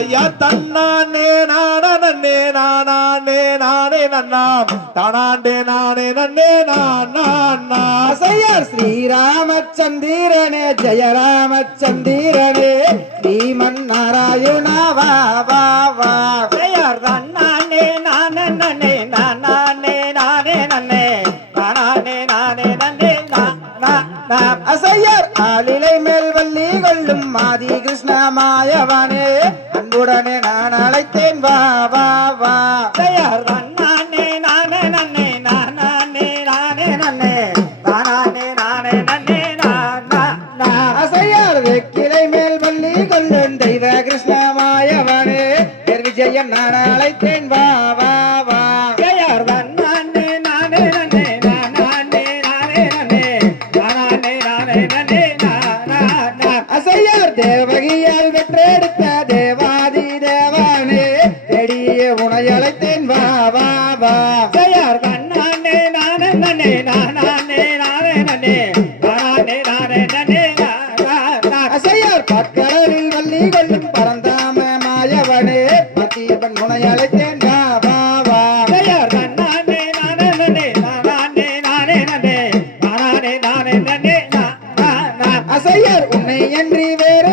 செய்யா தன்னானே நானே நானே நானே நன்னாம் தானாண்டே நானே நன்னே நான் அசையார் ஸ்ரீராமச்சந்திரனே ஜெய ராமச்சந்திரனே ஸ்ரீமன் நாராயணா வா வா வா. பெயர் தன்னானே நானே நன்னே நானே நானே நன்னே. நானே நானே நன்னே நா அசையார் ஆளிலை மேல் வள்ளி கொள்ளும் மாதி கிருஷ்ண அன்புடனே நான் அழைத்தேன். வா வா வா. பெயர் தன்னானே நானே நன்னே நானே நானே நன்னே. நானே நானே நன்னே நா அசையார் வெக்கிலை மேல் வள்ளி கொள்ளும் தெய்வ கிருஷ்ண மாயவனே பேர் விஜயன் நான் அழைத்தேன். வா வா வா. பெயர் தன்னானே நானே நன்னே நானே நானே நன்னே. நானே நானே நன்னே நா. அசையார் தேவகியால் பெற்றெடுத்த தேவாதி எடிய தேடிய உனை அழைத்தேன் வா வா வா. பெயர் தன்னானே நானே நன்னே நானே நானே நன்னே. நானே நானே நன்னே. அசையார் பக்கரில் வள்ளி கொள்ளும் பரந்தாம மாயவனே மத்தியவன் உனை அழைத்தேன் வா வா வா. பெயர் தன்னானே நானே நன்னே. நானே நானே நன்னே. நானே நானே நன்னே. அசையார் உன்னை என்று வேறு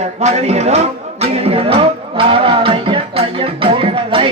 சாந்தையர் மகளிரும் நீங்களும் தாராளைய கையல் கையடலை